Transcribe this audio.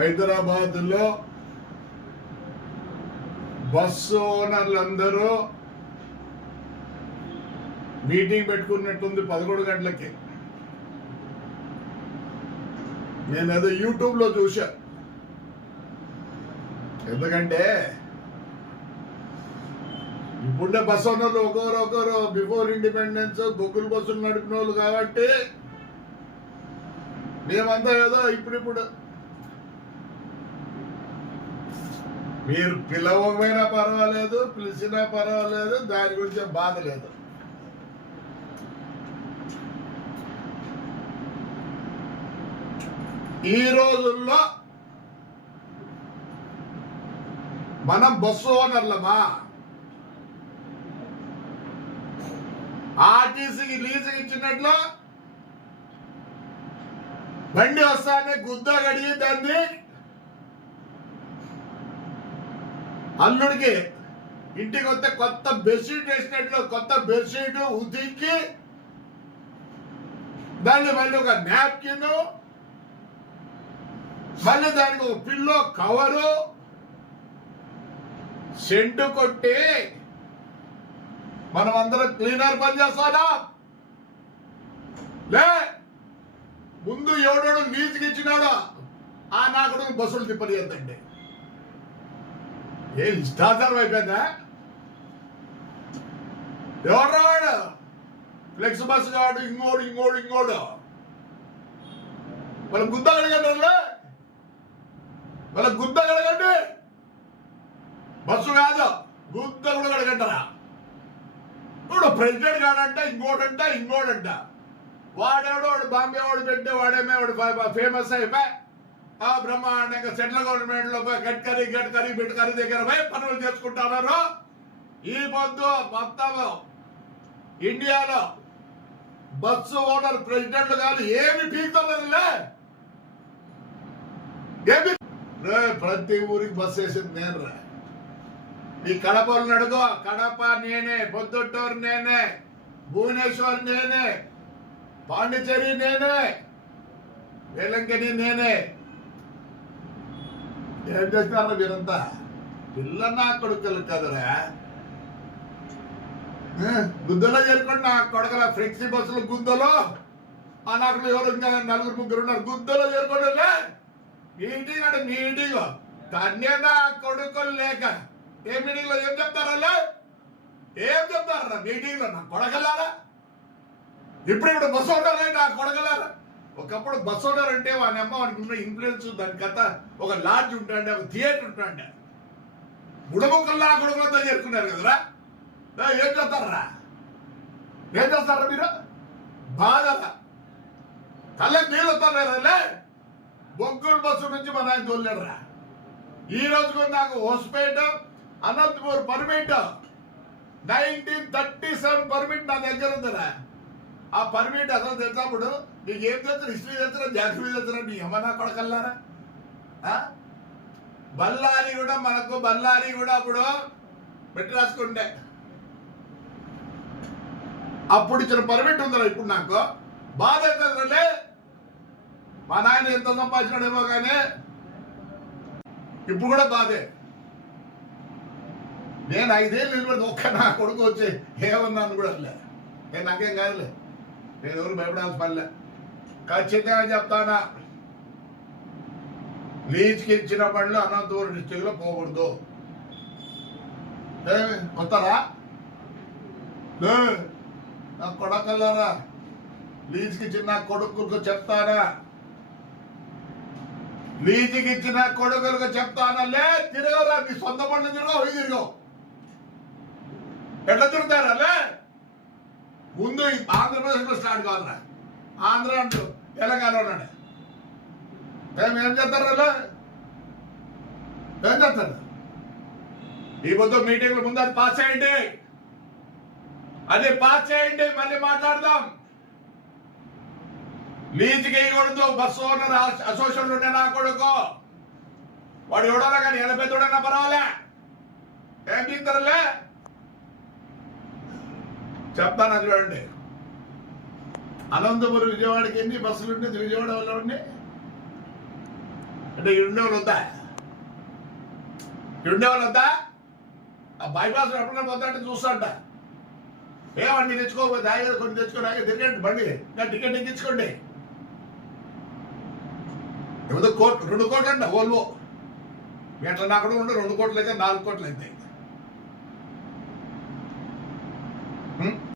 హైదరాబాద్లో bus ఓనర్లందరూ meeting పెట్టుకున్నట్టుంది పదకొండు గంటలకి. నేను ఏదో యూట్యూబ్లో ఎందుకంటే ఇప్పుడే బస్ ఓనర్లు ఒకరు ఒకరు బిఫోర్ ఇండిపెండెన్స్ బొగ్గులు బస్సులు నడిపిన వాళ్ళు కాబట్టి మేమంతా ఏదో ఇప్పుడిప్పుడు మీరు పిలవమైనా పర్వాలేదు పిలిచినా పర్వాలేదు దాని గురించి బాధ లేదు. ఈ రోజుల్లో మనం బస్సు ఓనర్లమా? ఆర్టీసీకి లీజు ఇచ్చినట్లు బండి వస్తానే గుద్దా గడిగి దాన్ని అల్లుడికి ఇంటికి వస్తే కొత్త బెడ్షీట్ వేసినట్లు కొత్త బెడ్షీట్ ఉతికి దాన్ని మళ్ళీ ఒక నాప్కిన్ మళ్ళీ దానికి ఒక పిల్లో కవరు సెంటు కొట్టి మనం అందరం క్లీనర్ పని చేస్తానా లే ముందు ఎవడోడు లీజుకి ఇచ్చినాడో ఆ నాకుడు బస్సులు తిప్పలేదండి ఏం ఇష్టాచారం అయిపోయిందా? ఎవరు వాడు? ఫ్లెక్స్ బస్ కాడు ఇంకోడు ఇంకోడు ఇంకోడు. వాళ్ళ గుద్ద కడగండి వాళ్ళ గుద్ద కడగండి బస్సు కాదు గుద్ద కూడా కడగంటారా ఇప్పుడు ప్రెసిడెంట్ కాడంట ఇంకోటంట ఇంకోటంట వాడేవాడు వాడు బాంబే వాడు పెట్టే వాడేమే వాడు ఫేమస్ అయిపోయి. ఆ బ్రహ్మాండంగా సెంట్రల్ గవర్నమెంట్లో గడ్కరీ గడ్కరీ బిడ్కరీ దగ్గర పోయి పనులు చేసుకుంటున్నారు ఈ పొద్దు మొత్తం ఇండియాలో బస్సు ఓనర్ ప్రెసిడెంట్లు కాదు ఏమి పీకుతున్నారులే ఏమి ప్రతి ఊరికి బస్సు వేసింది నేను రా ఈ కడపలు నడుగు కడప నేనే పొద్దుటూరు నేనే భువనేశ్వర్ నేనే పాండిచేరి నేనే వేలంకని నేనే. ఏం చేస్తారా మీరంతా? పిల్ల నా కొడుకులు కదరా. గుద్దలో చేరుకోండి నా కొడుకుల ఫ్లెక్సీ బస్సులు గుద్దలో. ఆ నాకు ఎవరు నలుగురు ముగ్గురు ఉన్నారు. గుద్దలో చేరుకోండి మీటింగ్ అంటే మీటింగ్ కన్య నా కొడుకులు లేక. ఏ మీటింగ్లో ఏం చెప్తారా ఏం చెప్తారా మీటింగ్లో నా కొడకలారా? ఇప్పుడు ఇప్పుడు బస్సు ఉండాలి నా కొడకలారా? ఒకప్పుడు బస్సు ఓనర్ అంటే వాని అమ్మ వానికి ఉన్న ఇన్ఫ్లుయెన్స్ దాని కథ ఒక లాడ్జ్ ఉంటాండే ఒక థియేటర్ ఉంటాండే బుడముక్కల్లా కొడుకులతో చేరుకున్నారు కదరా? ఏం చేస్తారా? ఏం చేస్తారా మీరు? బాధ కళ్ళకి నీళ్ళు వస్తారా బొగ్గుల బస్సు నుంచి మన ఆయన తోలేడరా ఈ రోజు కూడా నాకు Hospet Anantapur permit nineteen thirty seven permit నా దగ్గర ఉందిరా. ఆ పర్మిట్ అసలు తెలిసినప్పుడు నీకు ఏం తెలుసు? హిస్టరీ తెలుసు జాగ్రఫీ తెలుసు నీ ఏమన్నా కొడకల్లారా? ఆ? కూడా మనకు బల్లారి కూడా అప్పుడు పెట్టి రాసుకుంటే. అప్పుడు ఇచ్చిన పర్మిట్ ఉందిరా ఇప్పుడు నాకు. బాధ అవుతుందంటే మా నాయన ఎంత సంపాదించినాడేమో కానీ ఇప్పుడు కూడా బాధే. నేను ఐదేళ్ళు నిలబడి ఒక్క నా కొడుకు వచ్చి ఏమన్నాను కూడా లే నేను నాకేం కాదులే. నేను ఎవరు భయపడాల్సిన పనిలే ఖచ్చితంగా చెప్తానా? లీజ్కి ఇచ్చిన బండ్లు అనంతపురం డిస్టిక్లో పోకూడదు. ఏమి వస్తారా నా కొడకల్లారా? లీజ్కి ఇచ్చిన కొడుకులకు చెప్తానా? లీజుకి ఇచ్చిన కొడుకులకు చెప్తానా? లే తిరగరా నీ సొంత బండ్లు తిరగవు తిరగవు. ఎట్లా తిరుగుతారా? లే. ముందు ఆంధ్రప్రదేశ్లో స్టార్ట్ కావాలరా ఆంధ్ర అంటూ తెలంగాణ ఉన్నాడు ఏం ఏం చేస్తారు అలా ఏం చేస్తారు? ఈ పొద్దు మీటింగ్ల ముందు అది పాస్ చేయండి. అది పాస్ చేయండి మళ్ళీ మాట్లాడదాం. లీజుకి వేయకూడదు బస్సు ఓనర్ అసోసియేషన్ ఉండే నా కొడుకు. వాడు ఎవడన్నా కానీ ఎనభై తోడన్నా పర్వాలే. ఏం తీస్తారులే చెప్తాను అది చూడండి. అనంతపురం విజయవాడకి ఎన్ని బస్సులు ఉండేది విజయవాడ వల్ల ఉండి అంటే ఉండే వాళ్ళు వద్దా? ఈ ఉండేవాళ్ళు వద్దా? ఆ బైపాస్ ఎప్పుడైనా పోతాంటే చూస్తాంట. ఏమండి తెచ్చుకోకపోతే ఆగే కొన్ని తెచ్చుకొని ఆగే తిరగండి బండి. నా టికెట్ ఎక్కించుకోండి ఏదో కోట్ రెండు కోట్లు అండి ఓల్వో. మీ అట్లా నా కూడా ఉండే రెండు కోట్లు అయితే నాలుగు కోట్లు అయితే Hmm?